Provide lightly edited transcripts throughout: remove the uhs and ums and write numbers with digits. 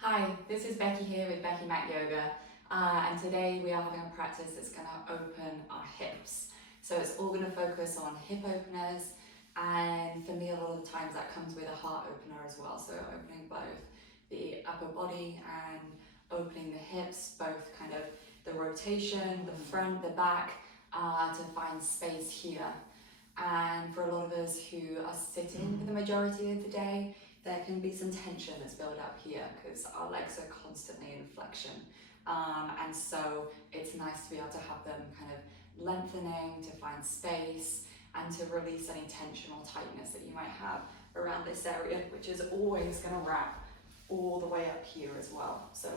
Hi, this is Becky here with Becky Mac Yoga, and today we are having a practice that's going to open our hips. So it's all going to focus on hip openers, and for me a lot of the times that comes with a heart opener as well, so opening both the upper body and opening the hips, both kind of the rotation, the front, the back, to find space here. And for a lot of us who are sitting for the majority of the day, there can be some tension that's built up here because our legs are constantly in flexion. And so it's nice to be able to have them kind of lengthening, to find space, and to release any tension or tightness that you might have around this area, which is always going to wrap all the way up here as well. So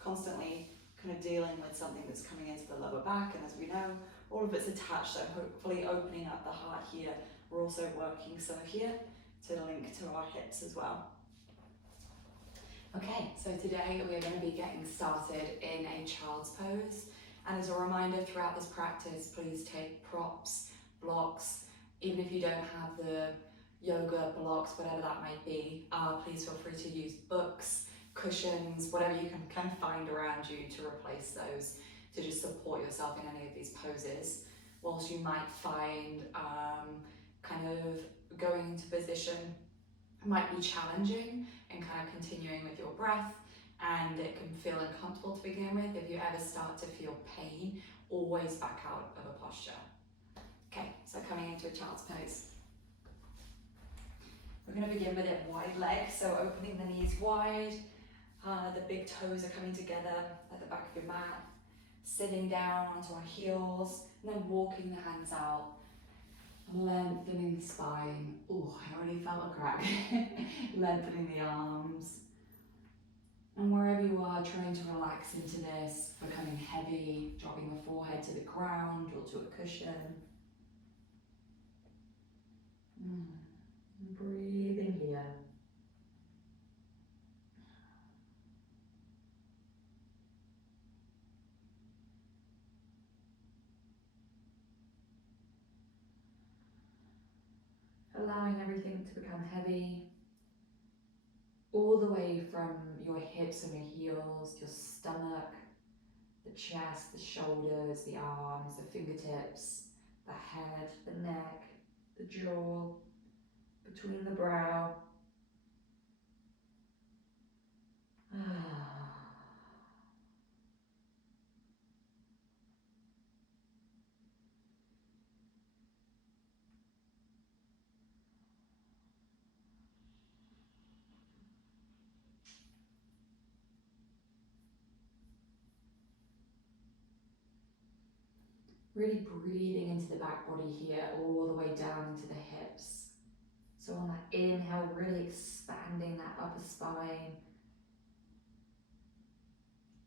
constantly kind of dealing with something that's coming into the lower back, and as we know, all of it's attached, so hopefully opening up the heart here. We're also working some of here to link to our hips as well. Okay, so today we are going to be getting started in a child's pose. And as a reminder throughout this practice, please take props, blocks, even if you don't have the yoga blocks, whatever that might be, please feel free to use books, cushions, whatever you can kind of find around you to replace those, to just support yourself in any of these poses. Whilst you might find kind of going into position might be challenging and kind of continuing with your breath, and it can feel uncomfortable to begin with. If you ever start to feel pain, always back out of a posture. Okay, so coming into a child's pose. We're going to begin with it wide leg, so opening the knees wide, the big toes are coming together at the back of your mat, sitting down onto our heels, and then walking the hands out, lengthening the spine. Oh, I already felt a crack. Lengthening the arms. And wherever you are, trying to relax into this, becoming heavy, dropping the forehead to the ground or to a cushion. Breathing here. Allowing everything to become heavy, all the way from your hips and your heels, your stomach, the chest, the shoulders, the arms, the fingertips, the head, the neck, the jaw, between the brow. Really breathing into the back body here, all the way down into the hips. So on that inhale, really expanding that upper spine,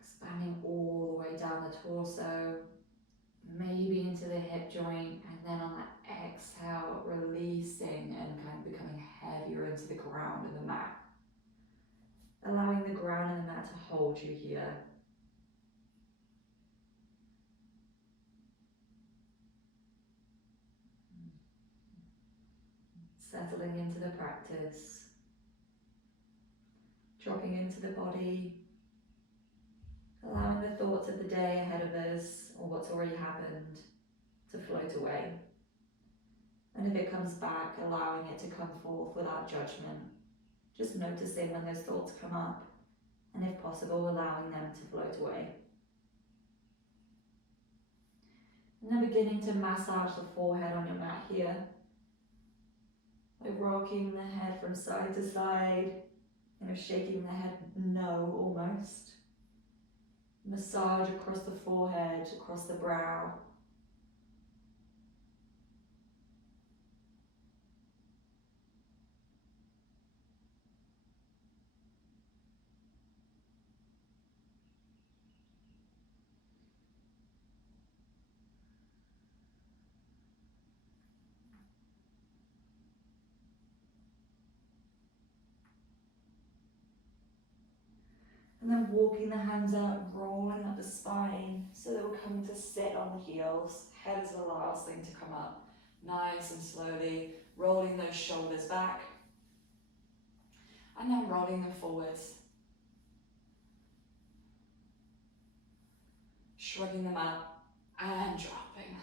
expanding all the way down the torso, maybe into the hip joint, and then on that exhale, releasing and kind of becoming heavier into the ground and the mat. Allowing the ground and the mat to hold you here. Settling into the practice, dropping into the body, allowing the thoughts of the day ahead of us or what's already happened to float away. And if it comes back, allowing it to come forth without judgment, just noticing when those thoughts come up, and if possible, allowing them to float away. And then beginning to massage the forehead on your mat here, by rocking the head from side to side, kind of shaking the head no almost. Massage across the forehead, across the brow. And then walking the hands up, rolling up the spine so that we're coming to sit on the heels. Head is the last thing to come up. Nice and slowly, rolling those shoulders back. And then rolling them forwards. shrugging them up and dropping.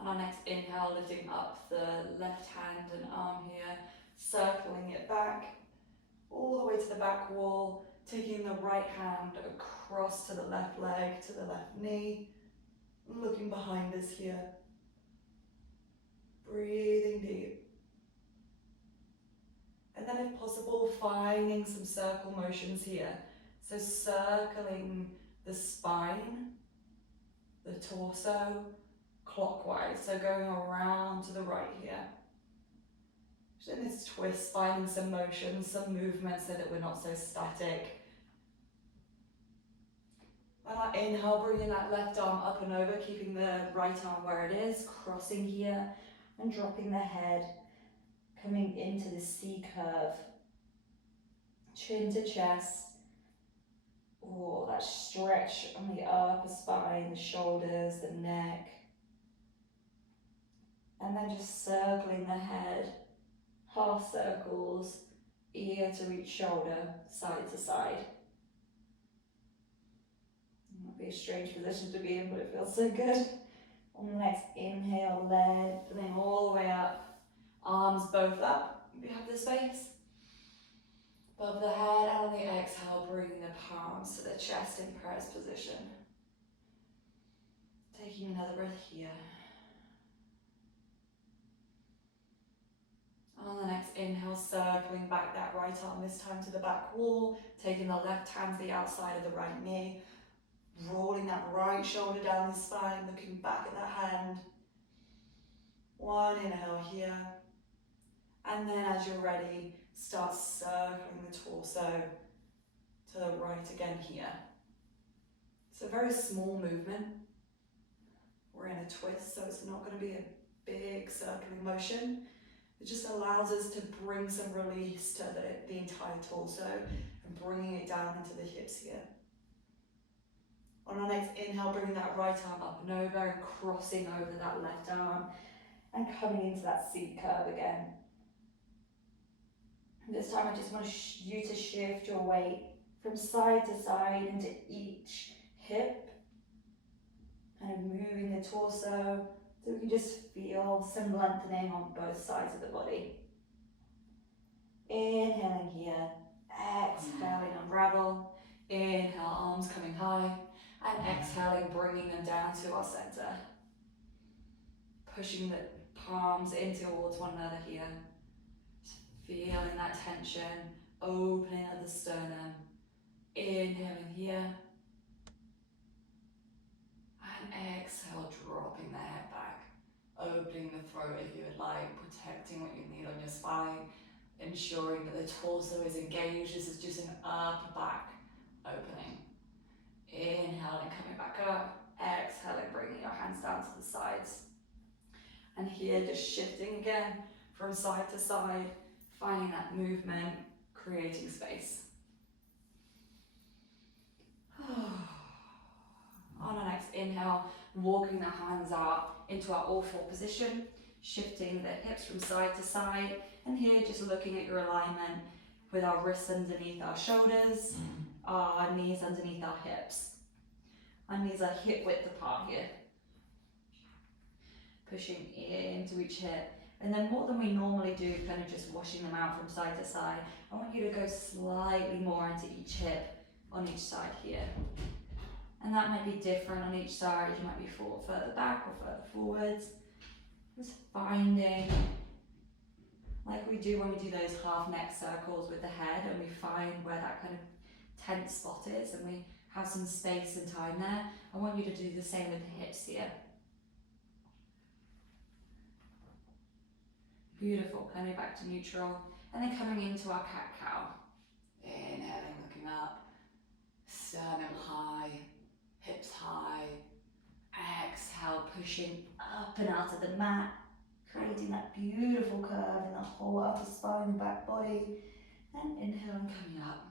On our next inhale, lifting up the left hand and arm here, circling it back all the way to the back wall, taking the right hand across to the left leg, to the left knee, looking behind us here. Breathing deep. And then if possible, finding some circle motions here. So circling the spine, the torso, clockwise. So going around to the right here. Just in this twist, finding some motion, some movement so that we're not so static. On our inhale, bringing that left arm up and over, keeping the right arm where it is, crossing here and dropping the head, coming into the C curve. Chin to chest. Oh, that stretch on the upper spine, the shoulders, the neck. And then just circling the head, half circles, ear to each shoulder, side to side. It might be a strange position to be in, but it feels so good. On the next inhale, lengthening all the way up, arms both up, if you have the space. Above the head, and on the exhale, bringing the palms to the chest in press position. Taking another breath here. On the next inhale, circling back that right arm, this time to the back wall, taking the left hand to the outside of the right knee, rolling that right shoulder down the spine, looking back at that hand. One inhale here. And then as you're ready, start circling the torso to the right again here. It's a very small movement. We're in a twist, so it's not going to be a big circling motion. It just allows us to bring some release to the entire torso and bringing it down into the hips here. On our next inhale, bringing that right arm up and over and crossing over that left arm and coming into that C curve again. This time I just want you to shift your weight from side to side into each hip, kind of moving the torso so we can just feel some lengthening on both sides of the body. Inhaling here, exhaling, unravel. Inhale, arms coming high, and exhaling, bringing them down to our center. Pushing the palms in towards one another here. Feeling that tension, opening at the sternum. Inhaling here. And exhale, dropping the head back. Opening the throat if you would like, protecting what you need on your spine. Ensuring that the torso is engaged. This is just an upper back opening. Inhaling, coming back up. Exhaling, bringing your hands down to the sides. And here, just shifting again from side to side. Finding that movement, creating space. On our next inhale, walking the hands out into our all-four position, shifting the hips from side to side, and here just looking at your alignment with our wrists underneath our shoulders, our knees underneath our hips. Our knees are hip width apart here. Pushing into each hip. And then more than we normally do, kind of just washing them out from side to side, I want you to go slightly more into each hip on each side here. And that might be different on each side. You might be further back or further forwards. Just finding, like we do when we do those half neck circles with the head, and we find where that kind of tense spot is, and we have some space and time there. I want you to do the same with the hips here. Beautiful, coming back to neutral, and then coming into our cat-cow. Inhaling, looking up, sternum high, hips high. Exhale, pushing up and out of the mat, creating that beautiful curve in the whole upper spine and back body. And inhaling, coming up.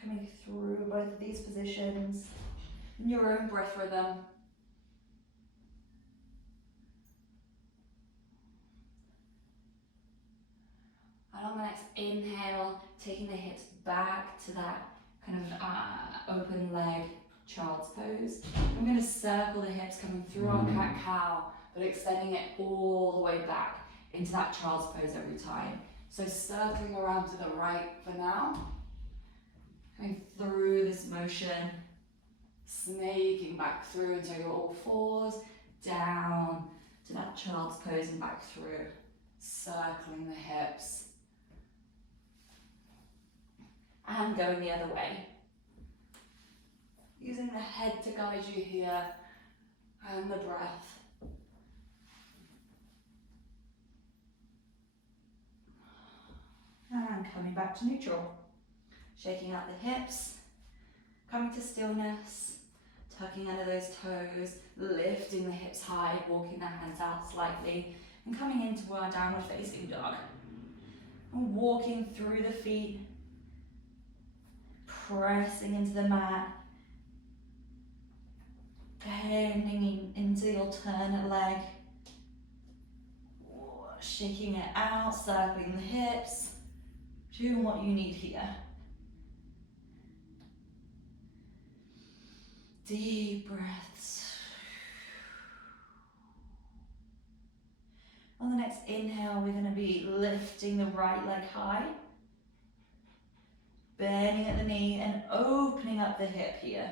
Coming through both of these positions in your own breath rhythm. And on the next inhale, taking the hips back to that kind of open leg child's pose. I'm going to circle the hips coming through our cat-cow, but extending it all the way back into that child's pose every time. So circling around to the right for now. Going through this motion, snaking back through until you're all fours, down to that child's pose and back through. Circling the hips. And going the other way. Using the head to guide you here, and the breath. And coming back to neutral. Shaking out the hips, coming to stillness, tucking under those toes, lifting the hips high, walking the hands out slightly, and coming into our downward facing dog. And walking through the feet, pressing into the mat, bending into the alternate leg, shaking it out, circling the hips, doing what you need here. Deep breaths. On the next inhale, we're going to be lifting the right leg high, bending at the knee and opening up the hip here.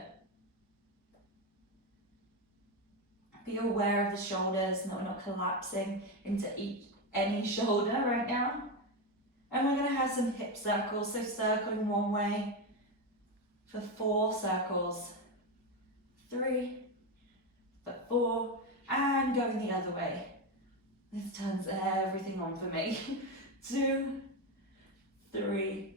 Be aware of the shoulders, that we're not collapsing into any shoulder right now. And we're going to have some hip circles, so circling one way for 4 circles. 3, for 4, and going the other way. This turns everything on for me. 2, 3,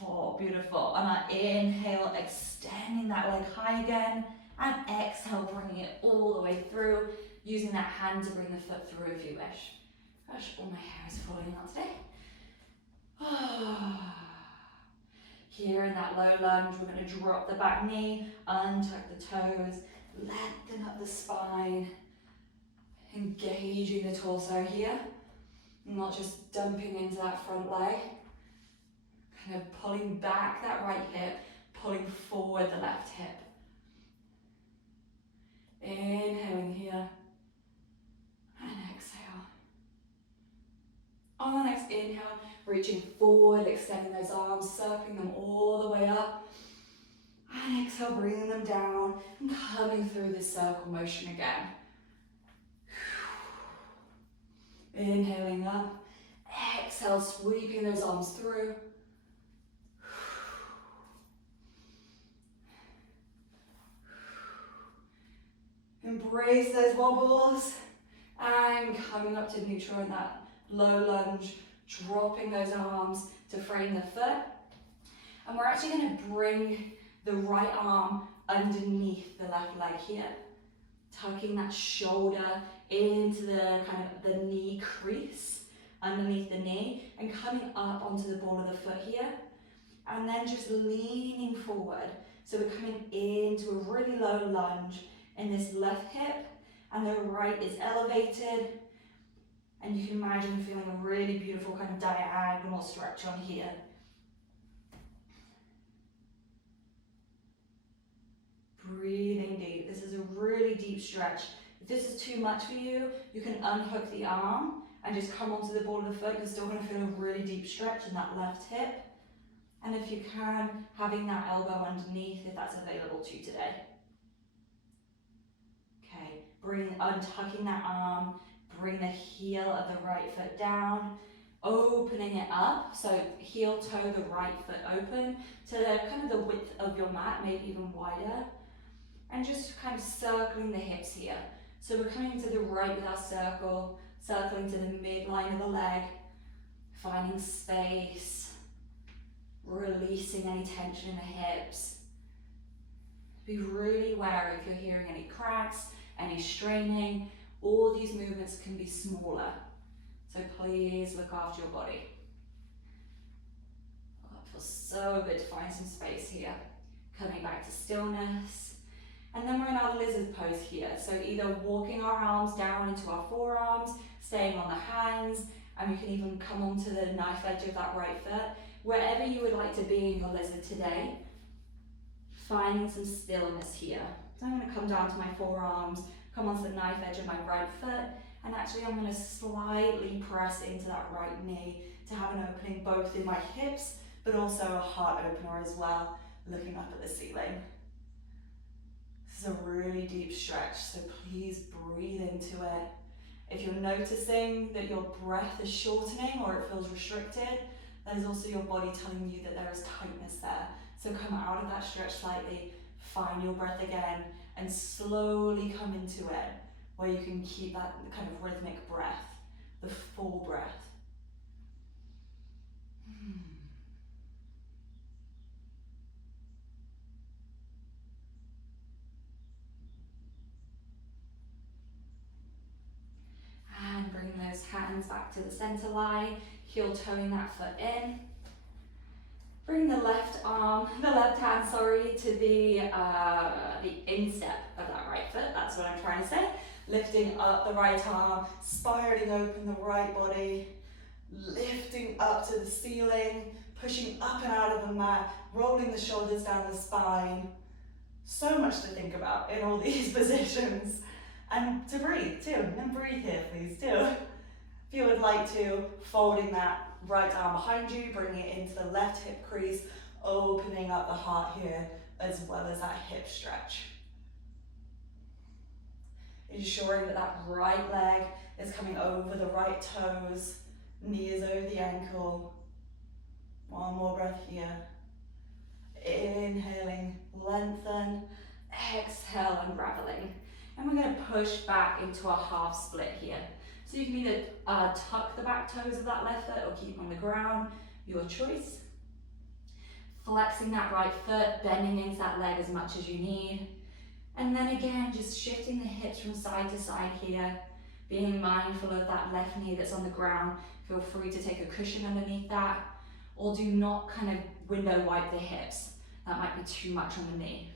4, beautiful. On our inhale, extending that leg high again, and exhale, bringing it all the way through, using that hand to bring the foot through if you wish. Gosh, all my hair is falling out today. Here in that low lunge, we're going to drop the back knee, untuck the toes, lengthen up the spine, engaging the torso here, not just dumping into that front leg, kind of pulling back that right hip, pulling forward the left hip. Inhaling here, and exhale. On the next inhale, reaching forward, extending those arms, circling them all the way up. And exhale, bringing them down and coming through this circle motion again. Inhaling up, exhale, sweeping those arms through. Embrace those wobbles and coming up to neutral in that low lunge, dropping those arms to frame the foot. And we're actually going to bring the right arm underneath the left leg here, tucking that shoulder into the kind of the knee crease underneath the knee and coming up onto the ball of the foot here, and then just leaning forward. So we're coming into a really low lunge in this left hip, and the right is elevated. And you can imagine feeling a really beautiful kind of diagonal stretch on here. Breathing deep. This is a really deep stretch. If this is too much for you, you can unhook the arm and just come onto the ball of the foot. You're still going to feel a really deep stretch in that left hip. And if you can, having that elbow underneath if that's available to you today. Okay, untucking that arm. Bring the heel of the right foot down, opening it up, so heel toe the right foot open to kind of the width of your mat, maybe even wider, and just kind of circling the hips here. So we're coming to the right with our circle, circling to the midline of the leg, finding space, releasing any tension in the hips. Be really wary if you're hearing any cracks, any straining. All these movements can be smaller, so please look after your body. Oh, it feels so good to find some space here. Coming back to stillness. And then we're in our lizard pose here. So either walking our arms down into our forearms, staying on the hands, and you can even come onto the knife edge of that right foot, wherever you would like to be in your lizard today, finding some stillness here. So I'm going to come down to my forearms, come onto the knife edge of my right foot, and actually I'm going to slightly press into that right knee to have an opening both in my hips, but also a heart opener as well, looking up at the ceiling. This is a really deep stretch, so please breathe into it. If you're noticing that your breath is shortening or it feels restricted, that is also your body telling you that there is tightness there. So come out of that stretch slightly, find your breath again, and slowly come into it, where you can keep that kind of rhythmic breath, the full breath. And bring those hands back to the center line, heel toeing that foot in. Bring the left hand, to the instep of that right foot. That's what I'm trying to say. Lifting up the right arm, spiraling open the right body, lifting up to the ceiling, pushing up and out of the mat, rolling the shoulders down the spine. So much to think about in all these positions. And to breathe too, and breathe here please too. If you would like to, folding that right arm behind you, bringing it into the left hip crease, opening up the heart here, as well as that hip stretch. Ensuring that that right leg is coming over the right toes, knee is over the ankle. One more breath here. Inhaling, lengthen, exhale, unraveling. And we're going to push back into a half split here. So you can either tuck the back toes of that left foot or keep on the ground, your choice. Flexing that right foot, bending into that leg as much as you need. And then again, just shifting the hips from side to side here, being mindful of that left knee that's on the ground. Feel free to take a cushion underneath that, or do not kind of window wipe the hips. That might be too much on the knee.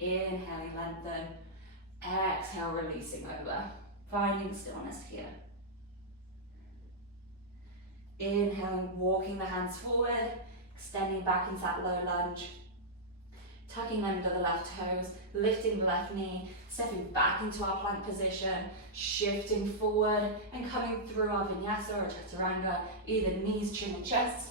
Inhaling, lengthen. Exhale, releasing over. Finding stillness here. Inhaling, walking the hands forward, extending back into that low lunge. Tucking under the left toes, lifting the left knee, stepping back into our plank position, shifting forward and coming through our vinyasa or chaturanga, either knees, chin and chest,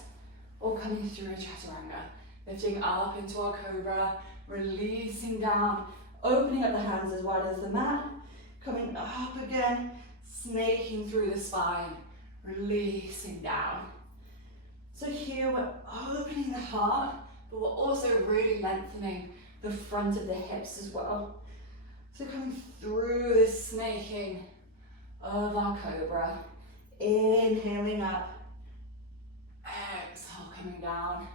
or coming through a chaturanga. Lifting up into our cobra, releasing down, opening up the hands as wide as the mat, coming up again, snaking through the spine, releasing down. So here we're opening the heart, but we're also really lengthening the front of the hips as well. So coming through this snaking of our cobra, inhaling up, exhale coming down,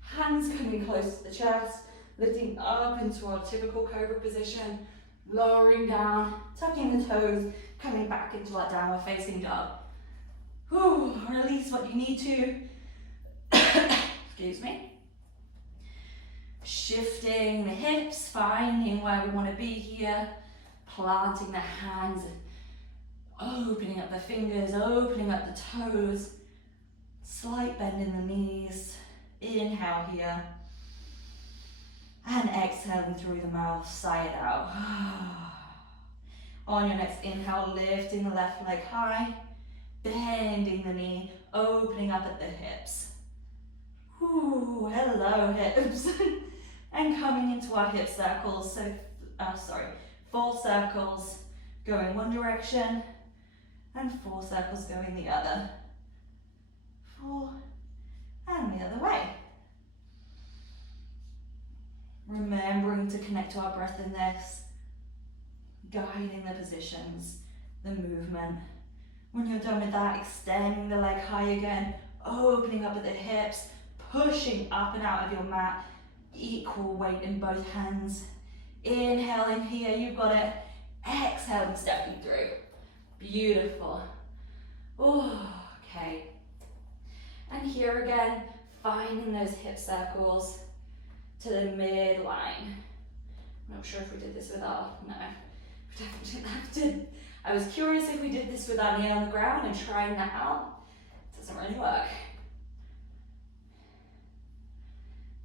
hands coming close to the chest, lifting up into our typical cobra position, lowering down, tucking the toes, coming back into our downward facing dog. Release what you need to. Excuse me. Shifting the hips, finding where we want to be here, planting the hands, opening up the fingers, opening up the toes, slight bend in the knees, inhale here, and exhaling through the mouth, sigh it out. On your next inhale, lifting the left leg high, bending the knee, opening up at the hips. Hello hips. And coming into our hip circles, so, 4 circles going one direction, and 4 circles going the other. 4, and the other way. Remembering to connect to our breath in this, guiding the positions, the movement. When you're done with that, extending the leg high again, opening up at the hips, pushing up and out of your mat, equal weight in both hands. Inhaling here, you've got it. Exhaling, stepping through. Beautiful. Okay. And here again, finding those hip circles to the midline. I'm not sure if we did this with our, no. We definitely I was curious if we did this with our knee on the ground and trying that out. It doesn't really work.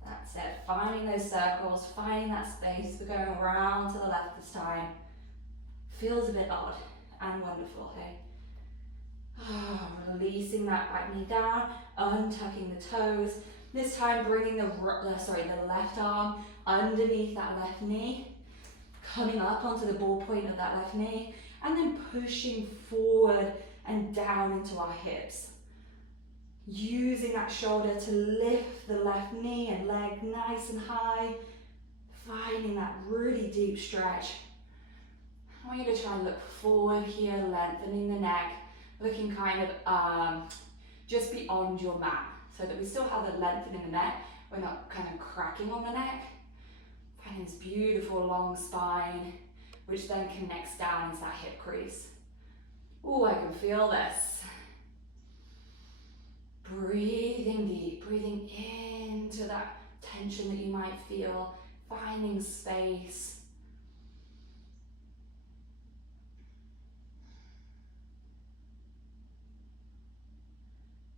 That's it, finding those circles, finding that space. We're going around to the left this time. Feels a bit odd and wonderful, hey? Releasing that back knee down, untucking the toes. This time bringing the left arm underneath that left knee, coming up onto the ball point of that left knee, and then pushing forward and down into our hips. Using that shoulder to lift the left knee and leg nice and high, finding that really deep stretch. I want you to try and look forward here, lengthening the neck, looking kind of just beyond your mat, so that we still have the length in the neck, we're not kind of cracking on the neck. Finding this beautiful long spine, which then connects down into that hip crease. Oh, I can feel this. Breathing deep, breathing into that tension that you might feel, finding space.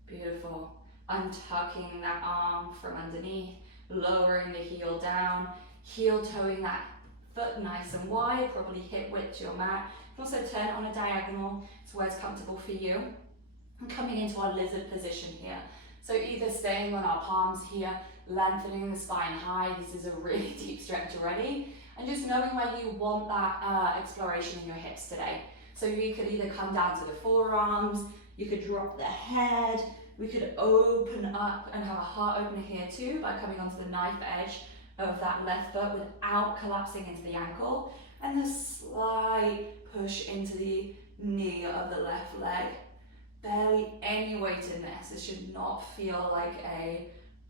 Beautiful. Untucking that arm from underneath, lowering the heel down, heel toeing that foot nice and wide, probably hip width to your mat. You can also turn it on a diagonal to where it's comfortable for you. And coming into our lizard position here. So either staying on our palms here, lengthening the spine high. This is a really deep stretch already. And just knowing where you want that exploration in your hips today. So you could either come down to the forearms, you could drop the head, we could open up and have a heart opener here too by coming onto the knife edge of that left foot without collapsing into the ankle. And the slight push into the knee of the left leg. Barely any weight in this. This should not feel like a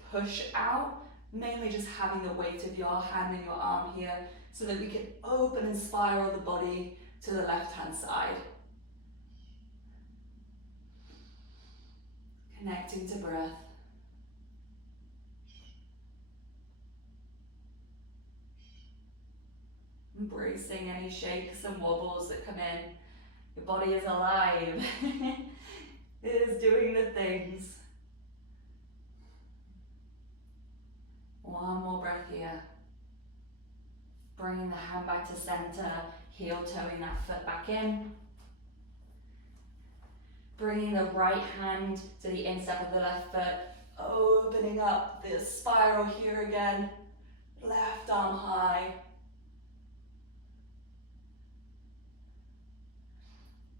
push out, mainly just having the weight of your hand and your arm here so that we can open and spiral the body to the left hand side. Connecting to breath. Embracing any shakes and wobbles that come in. Your body is alive. It is doing the things. One more breath here. Bringing the hand back to center, heel toeing that foot back in. Bringing the right hand to the instep of the left foot, opening up the spiral here again. Left arm high.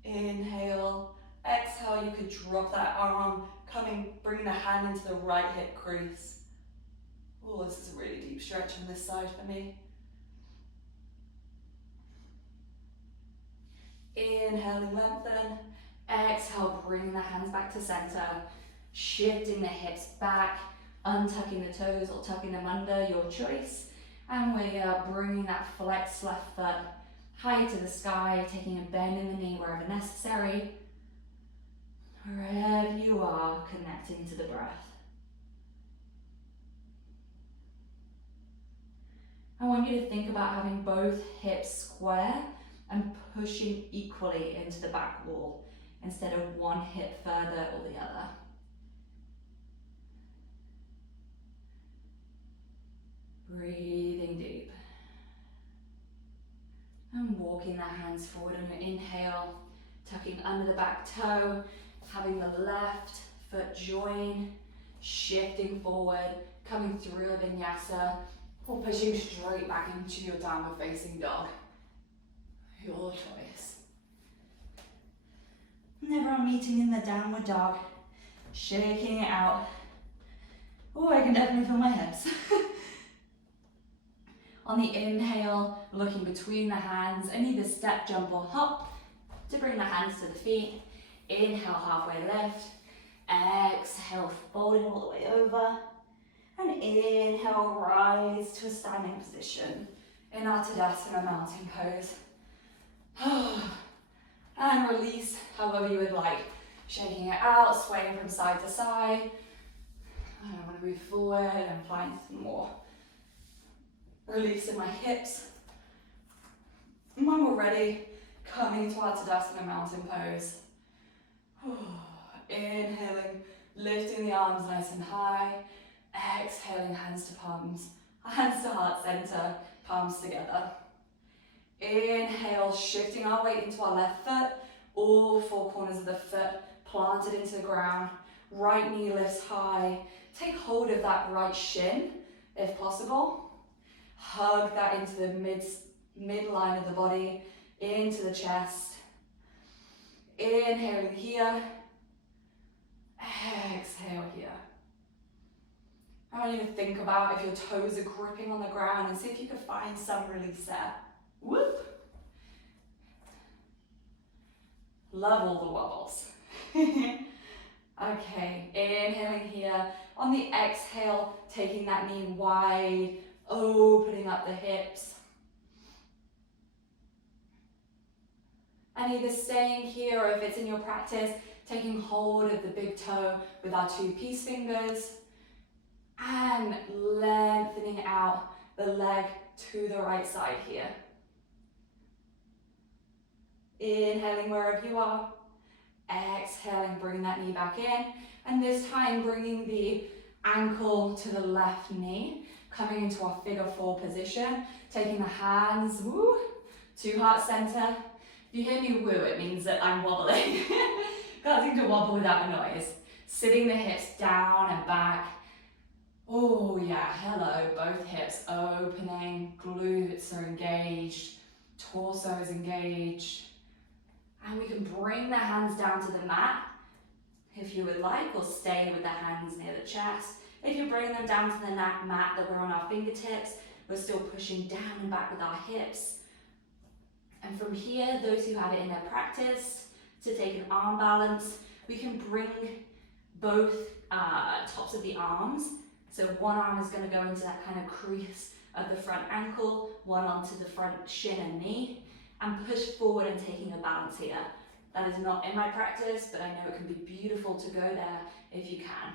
Inhale, exhale, you could drop that arm, bring the hand into the right hip crease. Oh, this is a really deep stretch on this side for me. Inhaling, lengthen. Exhale, bring the hands back to center, shifting the hips back, untucking the toes or tucking them under, your choice. And we are bringing that flexed left foot high to the sky, taking a bend in the knee wherever necessary. Wherever you are, connecting to the breath. I want you to think about having both hips square and pushing equally into the back wall instead of one hip further or the other. Breathing deep. And walking the hands forward on your inhale, tucking under the back toe, having the left foot join, shifting forward, coming through a vinyasa, or pushing straight back into your downward facing dog. Your choice. And everyone meeting in the downward dog, shaking it out. Oh, I can definitely feel my hips. On the inhale, looking between the hands and either step, jump or hop to bring the hands to the feet. Inhale, halfway lift. Exhale, fold it all the way over. And inhale, rise to a standing position in our Tadasana mountain pose. And release however you would like. Shaking it out, swaying from side to side. And I'm going to move forward and find some more. Releasing my hips. And when we're ready, Coming to our Tadasana mountain pose. Inhaling, lifting the arms nice and high. Exhaling, hands to palms, hands to heart center, palms together. Inhale, shifting our weight into our left foot, all four corners of the foot planted into the ground. Right knee lifts high. Take hold of that right shin, if possible. Hug that into the midline of the body, into the chest. Inhaling here. Exhale here. I want you to think about if your toes are gripping on the ground and see if you can find some release there. Whoop. Love all the wobbles. Okay, inhaling here. On the exhale, taking that knee wide, opening up the hips. And either staying here or if it's in your practice, taking hold of the big toe with our two peace fingers and lengthening out the leg to the right side here. Inhaling wherever you are. Exhaling, bring that knee back in. And this time bringing the ankle to the left knee, coming into our figure four position, taking the hands, woo, to heart center. If you hear me woo, it means that I'm wobbling. Can't seem to wobble without a noise. Sitting the hips down and back. Oh yeah, hello, both hips opening, glutes are engaged, torso is engaged. And we can bring the hands down to the mat if you would like, or stay with the hands near the chest. If you're bringing them down to the mat that we're on our fingertips, we're still pushing down and back with our hips. And from here, those who have it in their practice, to take an arm balance, we can bring both tops of the arms. So one arm is going to go into that kind of crease of the front ankle, one onto the front shin and knee, and push forward and taking a balance here. That is not in my practice, but I know it can be beautiful to go there if you can.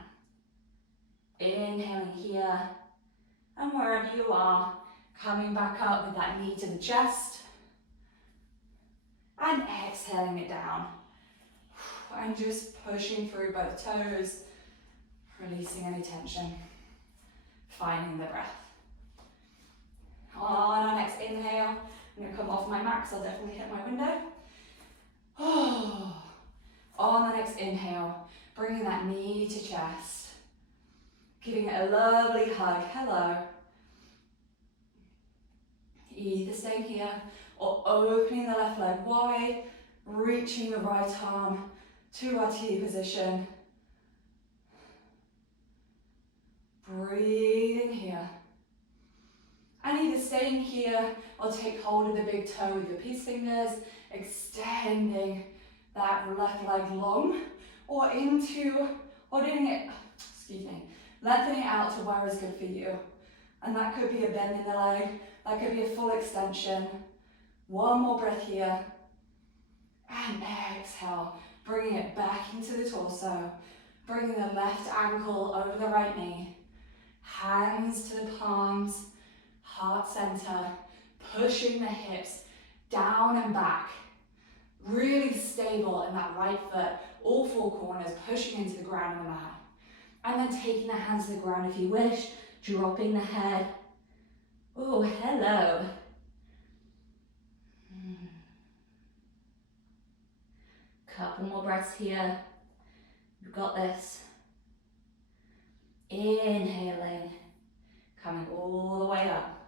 Inhaling here, and wherever you are, coming back up with that knee to the chest, and exhaling it down. And just pushing through both toes, releasing any tension, finding the breath. On our next inhale, I'm going to come off my mat because I'll definitely hit my window. On the next inhale, bringing that knee to chest, giving it a lovely hug. Hello. Either staying here or opening the left leg wide, reaching the right arm to our T position. Breathing here. And either staying here or take hold of the big toe with your peace fingers, extending that left leg long, or doing it, lengthening it out to where is good for you. And that could be a bend in the leg, that could be a full extension. One more breath here. And exhale, bringing it back into the torso, bringing the left ankle over the right knee, hands to the palms, heart center, pushing the hips down and back, really stable in that right foot, all four corners, pushing into the ground and the mat. And then taking the hands to the ground if you wish, dropping the head. Oh, hello. Couple more breaths here. You've got this. Inhaling, coming all the way up.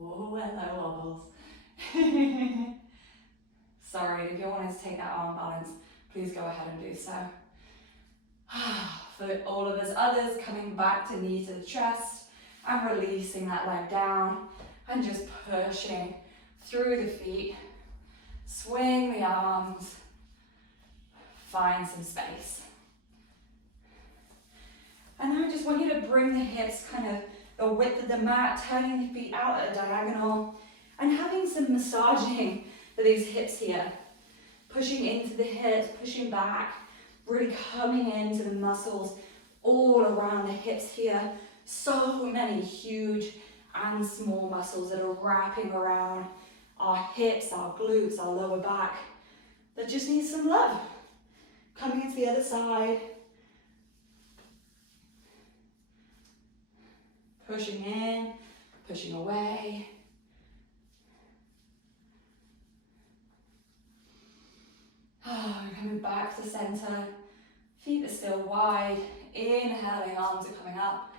Oh, hello, wobbles. Sorry, if you're wanting to take that arm balance, please go ahead and do so. For all of us others, coming back to knee to the chest and releasing that leg down and just pushing through the feet. Swing the arms, find some space. And now I just want you to bring the hips kind of the width of the mat, turning the feet out at a diagonal and having some massaging for these hips here. Pushing into the hips, pushing back, really coming into the muscles all around the hips here. So many huge and small muscles that are wrapping around our hips, our glutes, our lower back, that just need some love. Coming into the other side. Pushing in, pushing away. Coming back to center. Feet are still wide. Inhaling, arms are coming up.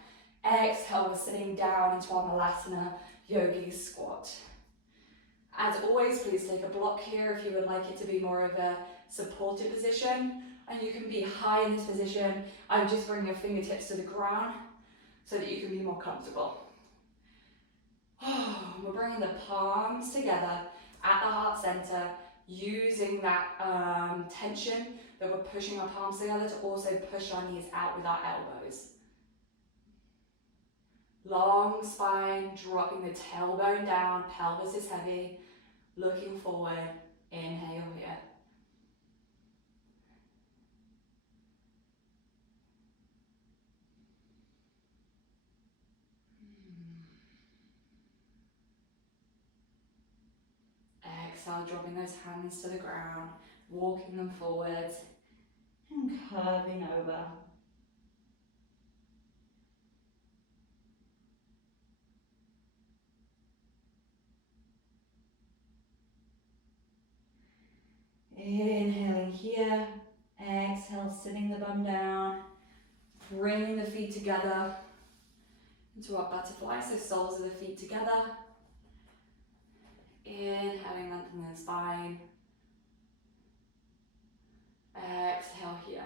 Exhale, we're sitting down into our Malasana Yogi squat. As always, please take a block here if you would like it to be more of a supported position. And you can be high in this position. I would just bring your fingertips to the ground so that you can be more comfortable. We're bringing the palms together at the heart center, using that tension that we're pushing our palms together to also push our knees out with our elbows. Long spine, dropping the tailbone down, pelvis is heavy, looking forward, inhale here. Exhale, dropping those hands to the ground, walking them forwards and curving over. Inhaling here, exhale, sitting the bum down, bringing the feet together into our butterfly, so soles of the feet together. Inhaling, lengthening the spine. Exhale here.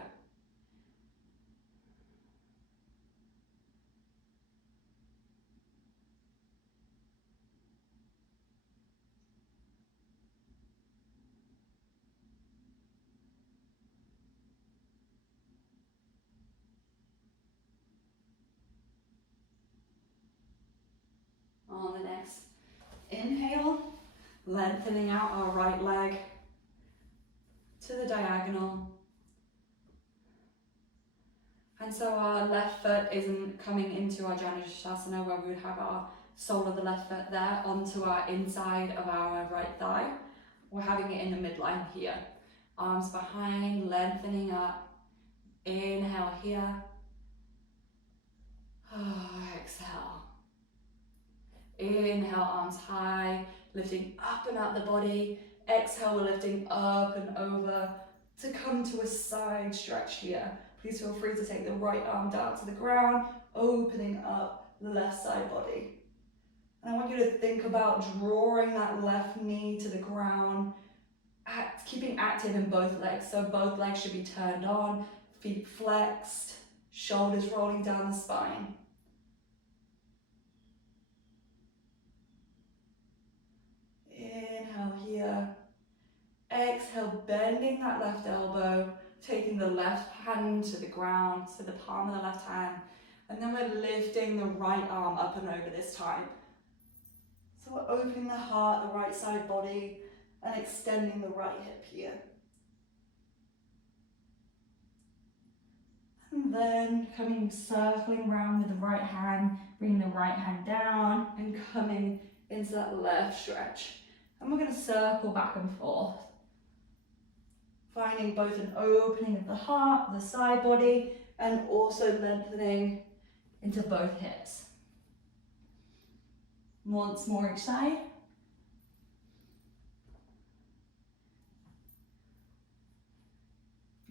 On the next inhale, lengthening out our right leg to the diagonal. And so our left foot isn't coming into our Janusasana where we would have our sole of the left foot there onto our inside of our right thigh. We're having it in the midline here. Arms behind, lengthening up. Inhale here. Exhale. Inhale, arms high, lifting up and out the body. Exhale, we're lifting up and over to come to a side stretch here. Please feel free to take the right arm down to the ground, opening up the left side body. And I want you to think about drawing that left knee to the ground, keeping active in both legs. So both legs should be turned on, feet flexed, shoulders rolling down the spine. Inhale here. Exhale, bending that left elbow, taking the left hand to the ground, so the palm of the left hand, and then we're lifting the right arm up and over this time. So we're opening the heart, the right side body, and extending the right hip here. And then circling around with the right hand, bringing the right hand down and coming into that left stretch. And we're going to circle back and forth, finding both an opening of the heart, the side body, and also lengthening into both hips. Once more each side.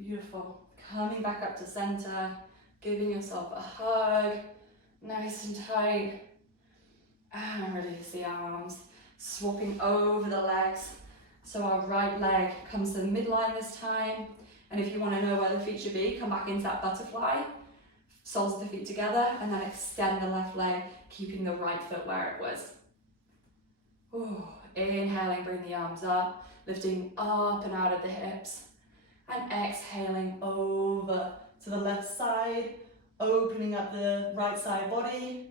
Beautiful. Coming back up to center, giving yourself a hug, nice and tight. And release the arms, swapping over the legs. So our right leg comes to the midline this time. And if you want to know where the feet should be, come back into that butterfly. Soles of the feet together, and then extend the left leg, keeping the right foot where it was. Ooh. Inhaling, bring the arms up, lifting up and out of the hips. And exhaling over to the left side, opening up the right side body.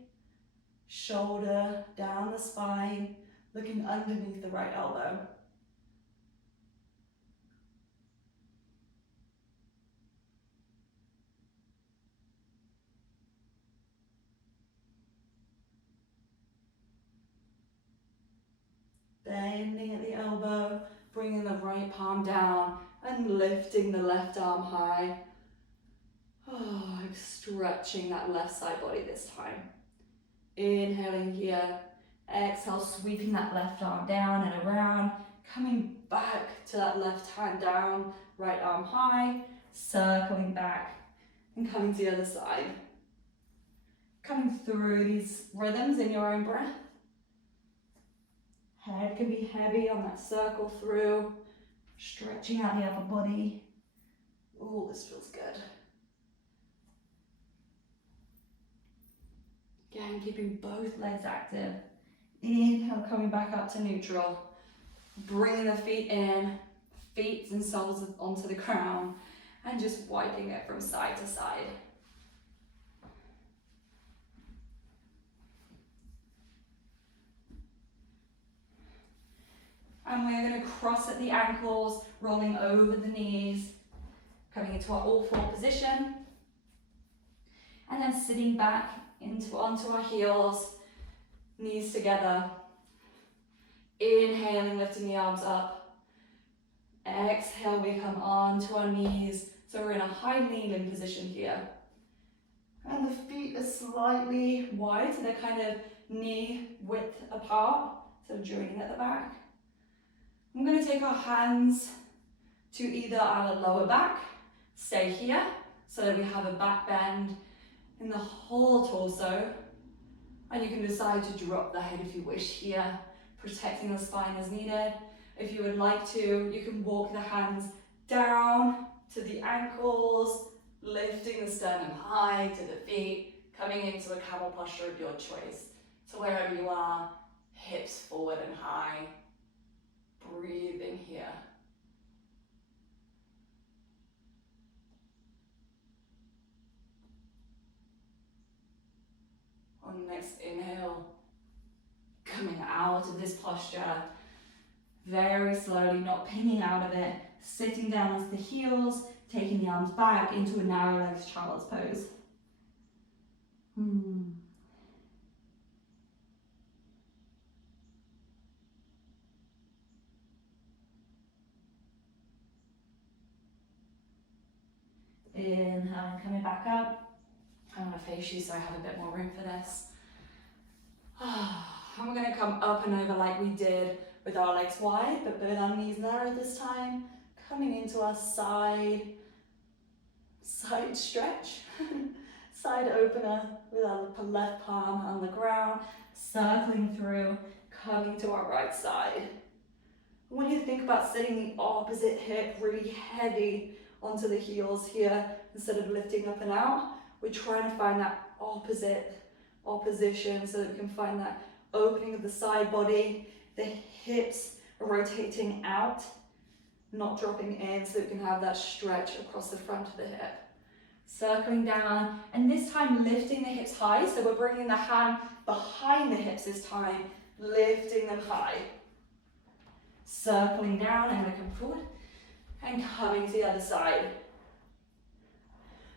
Shoulder down the spine, looking underneath the right elbow. bending at the elbow, bringing the right palm down and lifting the left arm high. Oh, stretching that left side body this time. Inhaling here, exhale, sweeping that left arm down and around, coming back to that left hand down, right arm high, circling back and coming to the other side. Coming through these rhythms in your own breath. Head can be heavy on that circle through, stretching out the upper body. Oh, this feels good. Again, keeping both legs active. Inhale, coming back up to neutral. Bringing the feet in, feet and soles onto the ground, and just wiping it from side to side. And we're going to cross at the ankles, rolling over the knees, coming into our all four position. And then sitting back onto our heels, knees together. Inhaling, lifting the arms up. Exhale, we come onto our knees. So we're in a high kneeling position here. And the feet are slightly wide, so they're kind of knee width apart, so joining at the back. I'm going to take our hands to either our lower back, stay here, so that we have a back bend in the whole torso. And you can decide to drop the head if you wish here, protecting the spine as needed. If you would like to, you can walk the hands down to the ankles, lifting the sternum high to the feet, coming into a camel posture of your choice. So wherever you are, hips forward and high. Breathing here. On the next inhale, coming out of this posture, very slowly, not pinning out of it, sitting down onto the heels, taking the arms back into a narrow legs child's pose. Inhaling, coming back up. I'm going to face you so I have a bit more room for this. And we're going to come up and over like we did with our legs wide, but with our knees narrow this time. Coming into our side stretch, side opener with our left palm on the ground, circling through, coming to our right side. When you think about sitting the opposite hip really heavy onto the heels here, instead of lifting up and out, we're trying to find that opposition so that we can find that opening of the side body. The hips are rotating out, not dropping in, so that we can have that stretch across the front of the hip. Circling down, and this time lifting the hips high, so we're bringing the hand behind the hips this time, lifting them high. Circling down, I'm going to come forward, and coming to the other side.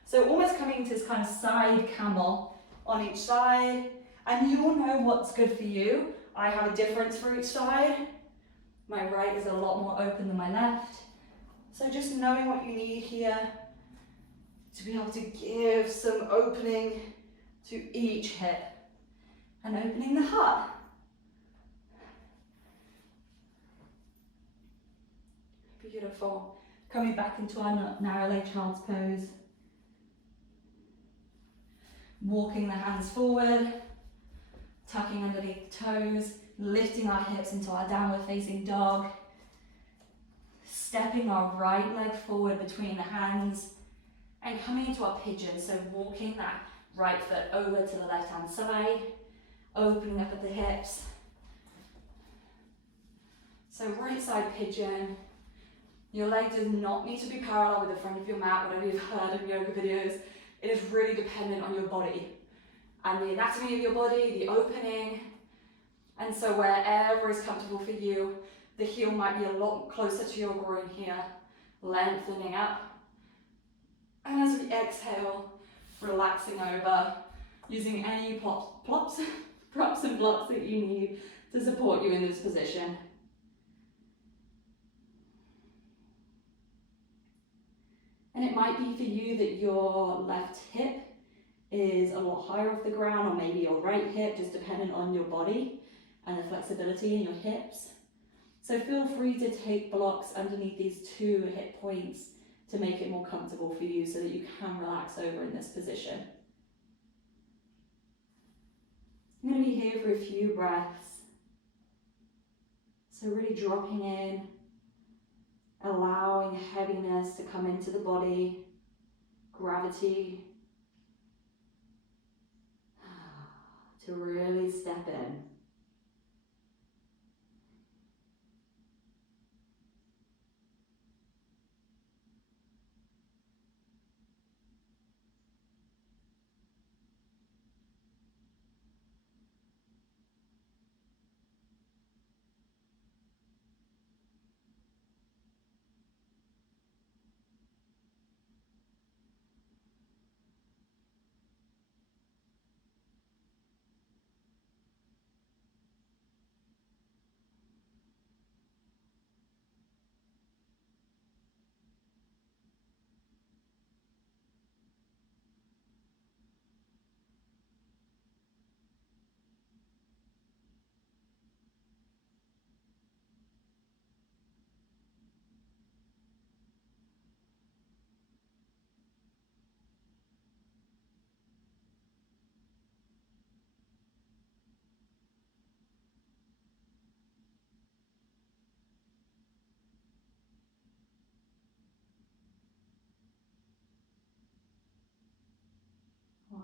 So almost coming to this kind of side camel on each side, and you'll know what's good for you. I have a difference for each side. My right is a lot more open than my left. So just knowing what you need here to be able to give some opening to each hip and opening the heart. Beautiful. Coming back into our narrow leg child's pose. Walking the hands forward, tucking underneath the toes, lifting our hips into our downward facing dog. Stepping our right leg forward between the hands and coming into our pigeon. So walking that right foot over to the left hand side, opening up at the hips. So right side pigeon. Your leg does not need to be parallel with the front of your mat, whatever you've heard in yoga videos. It is really dependent on your body and the anatomy of your body, the opening. And so wherever is comfortable for you, the heel might be a lot closer to your groin here, lengthening up. And as we exhale, relaxing over, using any props and blocks that you need to support you in this position. It might be for you that your left hip is a lot higher off the ground, or maybe your right hip, just depending on your body and the flexibility in your hips. So feel free to take blocks underneath these 2 hip points to make it more comfortable for you so that you can relax over in this position. I'm going to be here for a few breaths. So really dropping in, allowing heaviness to come into the body, gravity, to really step in.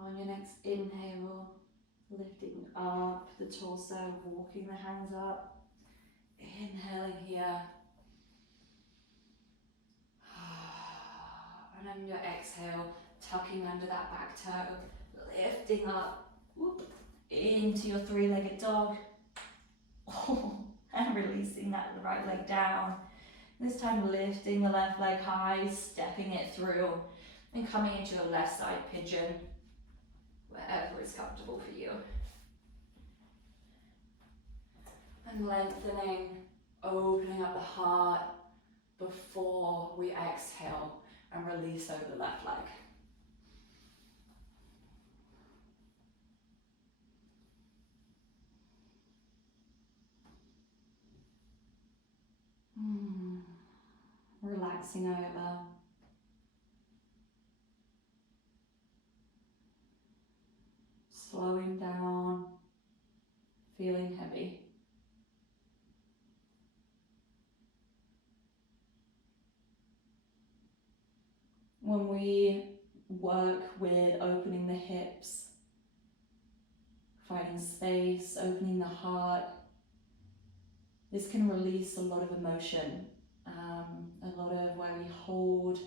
On your next inhale, lifting up the torso, walking the hands up. Inhaling here. And on your exhale, tucking under that back toe, lifting up, whoop, into your 3-legged dog. And releasing that right leg down. This time lifting the left leg high, stepping it through, and coming into your left side pigeon, wherever is comfortable for you. And lengthening, opening up the heart before we exhale and release over the left leg. Relaxing over. Slowing down, feeling heavy. When we work with opening the hips, finding space, opening the heart, this can release a lot of emotion, a lot of where we hold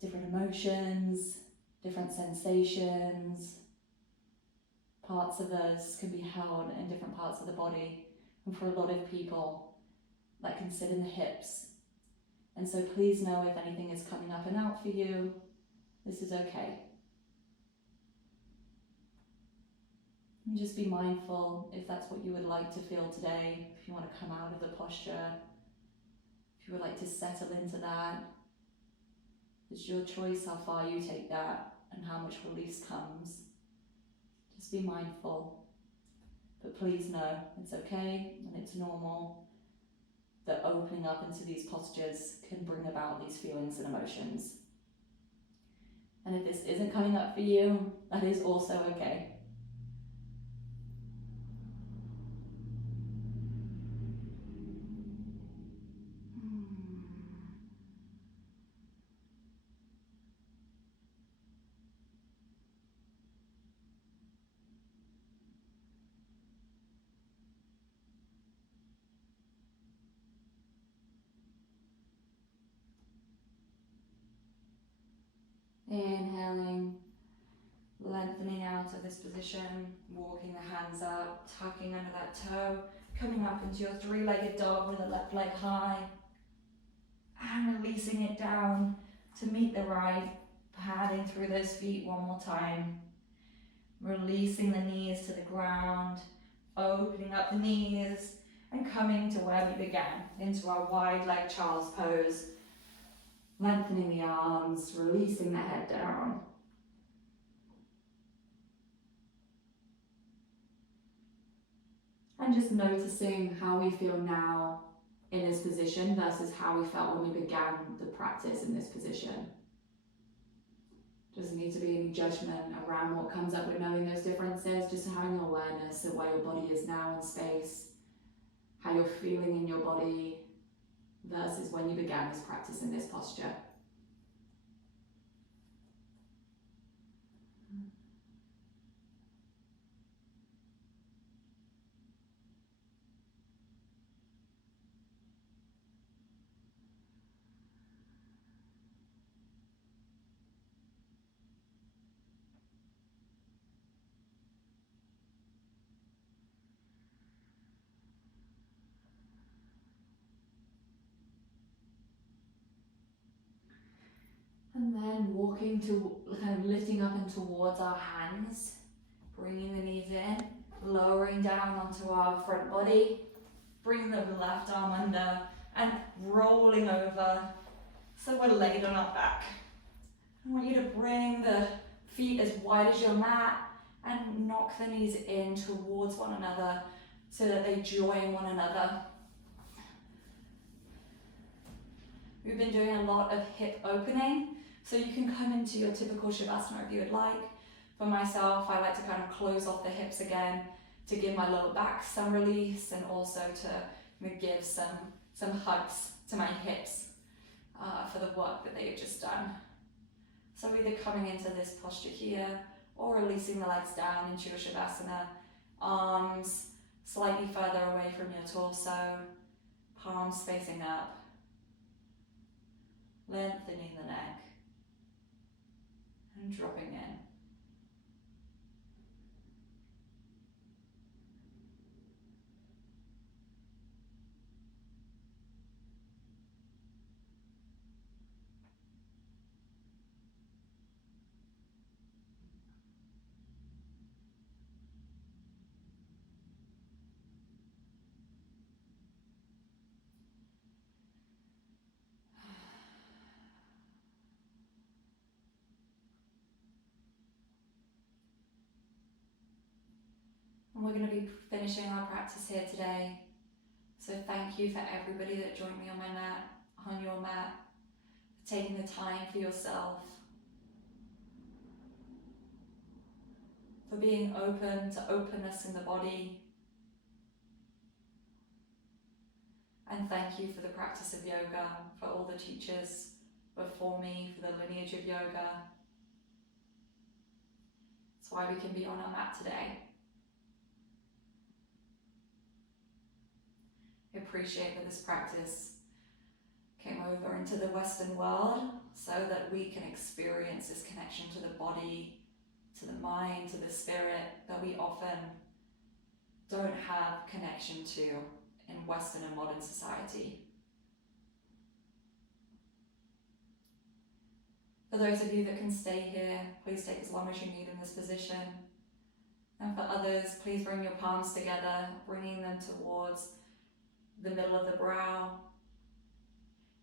different emotions, different sensations. Parts of us can be held in different parts of the body, and for a lot of people that can sit in the hips. And so please know if anything is coming up and out for you, this is okay. And just be mindful if that's what you would like to feel today, if you want to come out of the posture, if you would like to settle into that. It's your choice how far you take that and how much release comes. Just be mindful. But please know it's okay and it's normal that opening up into these postures can bring about these feelings and emotions. And if this isn't coming up for you, that is also okay. Inhaling, lengthening out of this position, walking the hands up, tucking under that toe, coming up into your 3-legged dog with the left leg high, and releasing it down to meet the right, padding through those feet one more time, releasing the knees to the ground, opening up the knees, and coming to where we began, into our wide leg child's pose. Lengthening the arms, releasing the head down. And just noticing how we feel now in this position versus how we felt when we began the practice in this position. Doesn't need to be any judgment around what comes up with knowing those differences, just having awareness of where your body is now in space, how you're feeling in your body versus when you began this practice in this posture. And then walking to, kind of lifting up and towards our hands, bringing the knees in, lowering down onto our front body, bring the left arm under and rolling over so we're laid on our back. I want you to bring the feet as wide as your mat and knock the knees in towards one another so that they join one another. We've been doing a lot of hip opening, so you can come into your typical Shavasana if you would like. For myself, I like to kind of close off the hips again to give my lower back some release and also to give some hugs to my hips for the work that they have just done. So either coming into this posture here or releasing the legs down into your Shavasana, arms slightly further away from your torso, palms facing up, lengthening the neck and dropping in. And we're going to be finishing our practice here today. So thank you for everybody that joined me on my mat, on your mat, for taking the time for yourself, for being open to openness in the body. And thank you for the practice of yoga, for all the teachers before me, for the lineage of yoga. That's why we can be on our mat today. I appreciate that this practice came over into the Western world so that we can experience this connection to the body, to the mind, to the spirit that we often don't have connection to in Western and modern society. For those of you that can stay here, please take as long as you need in this position. And for others, please bring your palms together, bringing them towards the middle of the brow,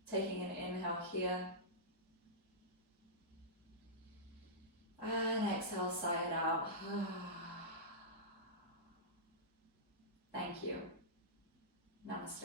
taking an inhale here, and exhale, sigh it out. Thank you. Namaste.